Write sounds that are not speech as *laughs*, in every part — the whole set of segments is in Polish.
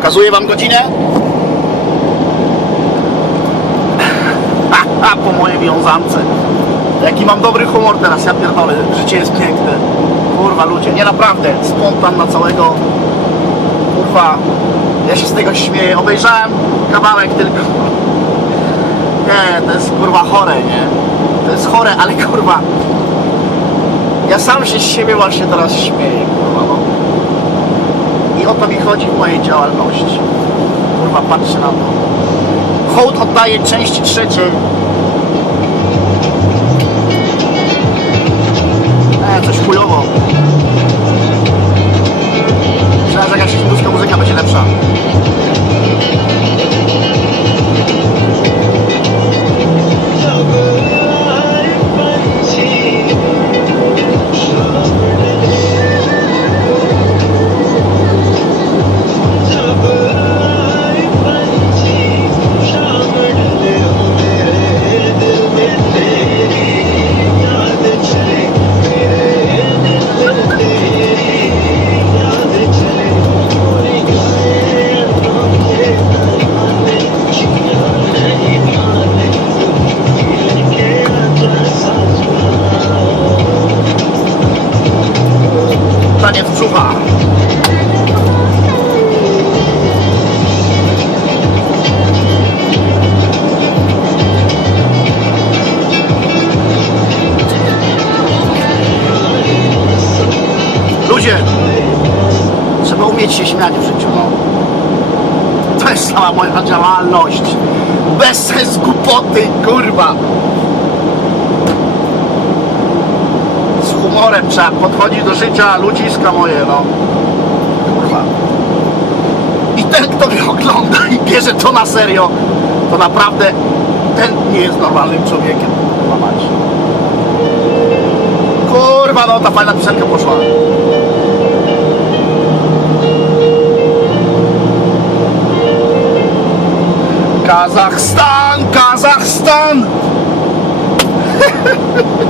Pokazuję wam godzinę. *laughs* A po mojej wiązance. Jaki mam dobry humor teraz, ja pierdolę. Życie jest piękne. Kurwa ludzie, nie naprawdę. Spontan na całego. Kurwa, ja się z tego śmieję. Obejrzałem kawałek tylko. Nie, to jest kurwa chore, nie? To jest chore, ale kurwa. Ja sam się z siebie właśnie teraz śmieję, kurwa, no. I o to mi chodzi w mojej działalności. Kurwa, patrzcie na to. Hołd oddaję części trzeciej. E, coś chujowo. Myślałem, że jakaś hinduska muzyka będzie lepsza. Ludzie, trzeba umieć się śmiać w życiu, no. To jest cała moja działalność. Bez sens głupoty, kurwa. z humorem trzeba podchodzić do życia, ludziska moje, no. Kurwa. I ten, kto mnie ogląda i bierze to na serio, to naprawdę ten nie jest normalnym człowiekiem. Kurwa mać. Kurwa, no ta fajna piosenka poszła. Kazachstan, Kazachstan! *laughs*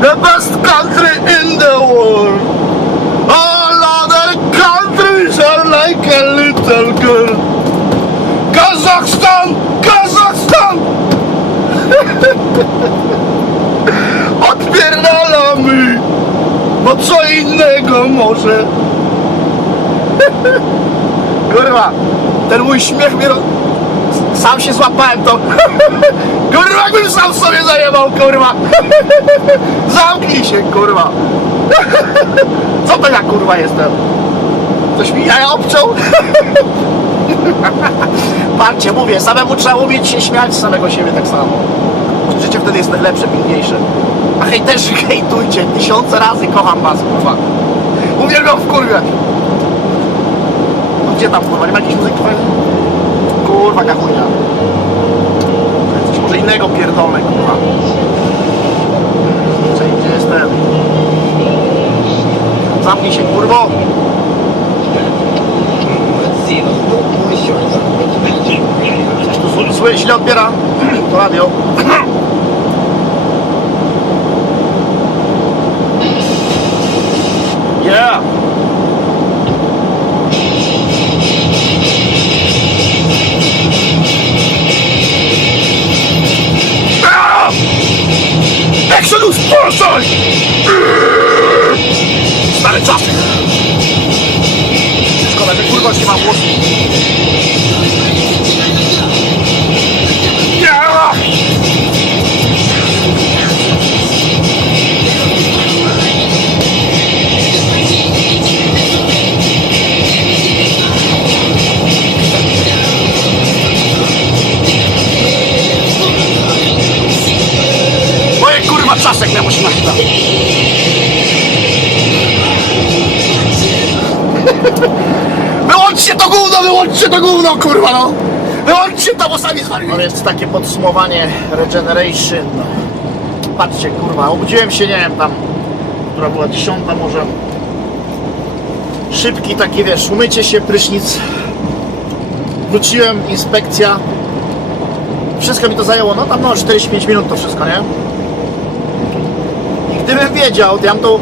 the best country in the world. All other countries are like a little girl. Kazakhstan, Kazakhstan. *laughs* Odpierdalamy, bo co innego może. *laughs* Kurwa, ten mój śmiech mnie... Sam się złapałem to. *laughs* Kurwa, jakbym sam sobie zajebał, kurwa. *laughs* Zamknij się, kurwa. *laughs* Co to ja, kurwa, jestem? Ktoś mi jaja obciął? Patrzcie, mówię, samemu trzeba umieć się śmiać z samego siebie tak samo. Życie wtedy jest lepsze, piękniejsze. A hejterzy hejtujcie, tysiące razy kocham was, kurwa. Uwielbiam wkurwiać. No gdzie tam, kurwa, nie ma jakiejś muzyki fajnej? Kurwa, kachunia. Coś może innego pierdolę, kurwa. Czekaj, gdzie jestem? Zamknij się, kurwo! Coś tu źle odbiera. *clears throat* To radio. *clears throat* Yeah! Nachyla. *laughs* Wyłączcie to gówno, wyłączcie to gówno, kurwa no! Wyłączcie to, bo sami zwariują. No więc takie podsumowanie Regeneration. Patrzcie, kurwa, obudziłem się, nie wiem, tam, która była dziesiąta może. Szybki taki, wiesz, umycie się, prysznic. Wróciłem, inspekcja. Wszystko mi to zajęło, no tam no 45 minut to wszystko, nie? Gdybym wiedział, to ja bym tą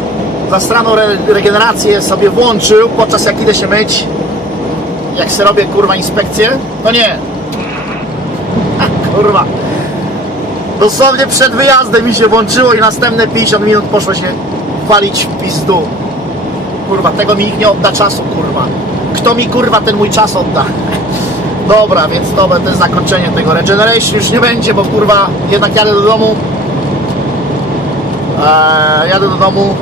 zastraną re regenerację sobie włączył, podczas jak idę się myć jak se robię kurwa inspekcję, to nie. *laughs* Kurwa. Dosłownie przed wyjazdem mi się włączyło i następne 50 minut poszło się walić w pizdu. Kurwa, tego mi nikt nie odda czasu, kurwa. Kto mi kurwa ten mój czas odda? *laughs* Dobra, więc to będzie zakończenie tego Regeneration już nie będzie, bo kurwa jednak jadę do domu. Eee, jadę do domu.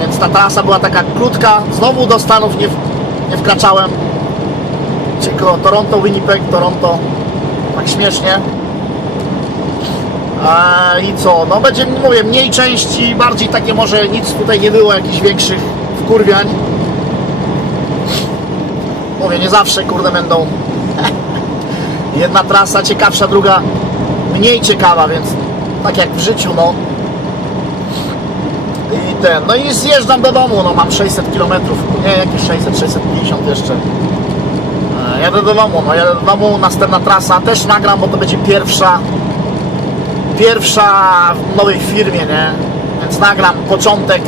Więc ta trasa była taka krótka. Znowu do Stanów nie, w- nie wkraczałem. Tylko Toronto, Winnipeg, Toronto. Tak śmiesznie. Eee, I co? No będzie, mówię, mniej części, bardziej takie może nic tutaj nie było, jakichś większych wkurwiań. Mówię, nie zawsze, kurde, będą *laughs* jedna trasa ciekawsza, druga mniej ciekawa, więc tak jak w życiu, no. Ten, no i zjeżdżam do domu, no mam 600 km, nie, jakieś 600, 650 jeszcze. E, Jadę do domu, no jadę do domu, następna trasa też nagram, bo to będzie pierwsza pierwsza w nowej firmie, nie? Więc nagram początek,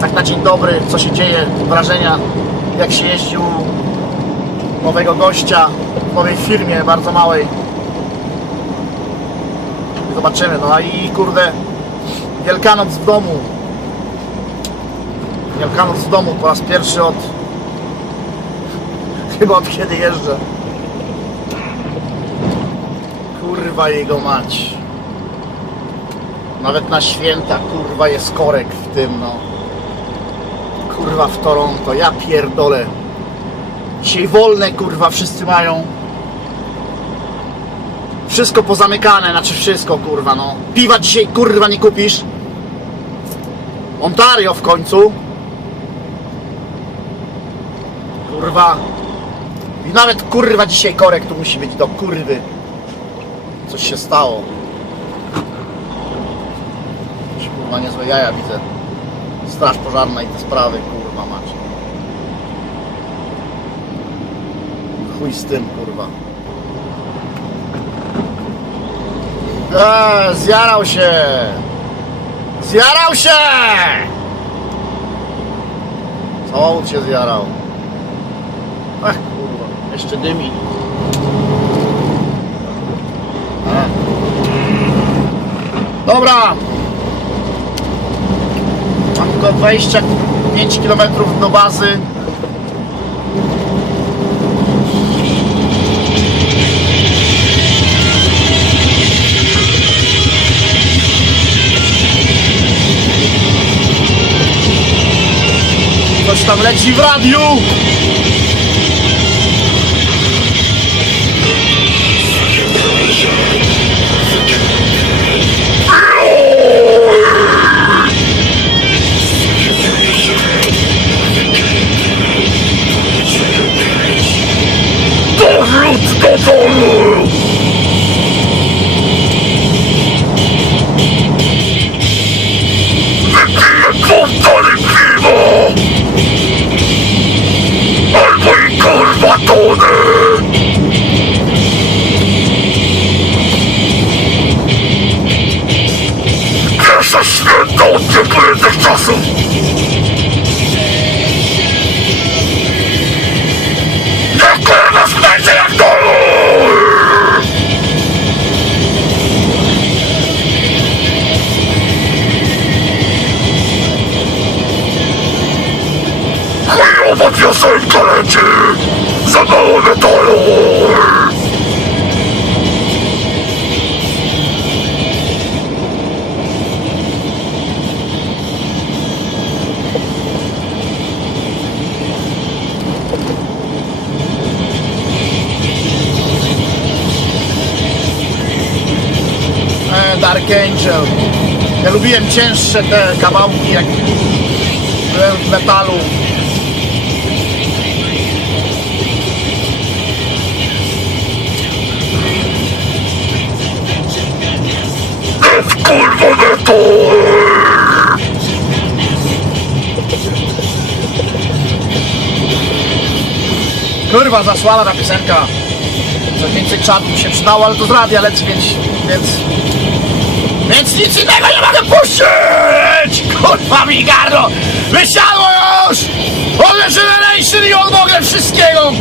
tak na dzień dobry, co się dzieje, wrażenia, jak się jeździł nowego gościa w nowej firmie, bardzo małej. Zobaczymy, no a i kurde, Wielkanoc w domu. Wielkanoc w domu po raz pierwszy od *laughs* chyba od kiedy jeżdżę. Kurwa jego mać. Nawet na święta, kurwa, jest korek w tym, no. Kurwa, w Toronto, ja pierdolę. Dzisiaj wolne, kurwa, wszyscy mają. Wszystko pozamykane, znaczy wszystko, kurwa, no. Piwa dzisiaj, kurwa, nie kupisz. Ontario w końcu. Kurwa. I nawet, kurwa, dzisiaj korek tu musi być do kurwy. Coś się stało. Jakieś, Kurwa niezłe jaja widzę. Straż pożarna i te sprawy, kurwa mać. Chuj z tym, kurwa. Eee, zjarał się! Zjarał się! Samochód się zjarał. Ach, kurwa, jeszcze dymi. Dobra, Mam tylko 25 km do bazy. Coś tam leci w radiu. Dark Angel. Ja lubiłem cięższe te kawałki, jak byłem w metalu. Kurwa metal! Kurwa, zasłała ta piosenka. Coś więcej czatu mi się przydało, ale to z radia leci, więc... Więc, więc nic innego nie mogę puścić! Kurwa mi gardło! Wysiadło już! Od Regeneration i odmogę wszystkiego!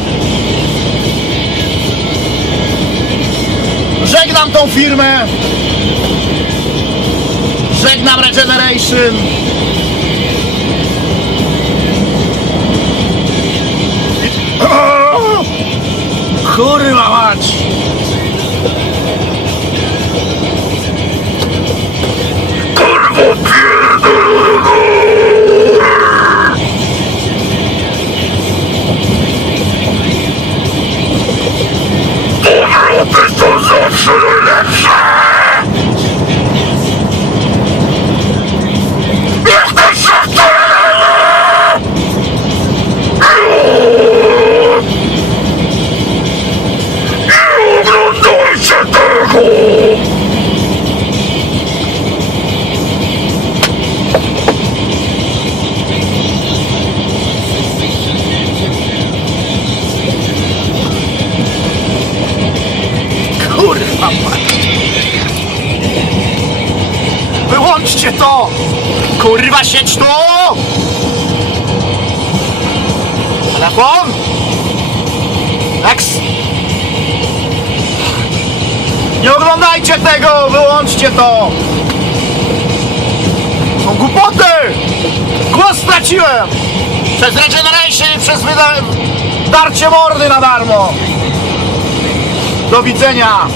Żegnam tą firmę. Żegnam Regeneration. Kurwa mać! To zawsze najlepsze! Jak Wyłączcie to! Kurwa sieć tu! Telefon? Eks! Nie oglądajcie tego! Wyłączcie to! Są głupoty! Głos straciłem! Przez regeneration i przez wyda- darcie mordy na darmo! Do widzenia!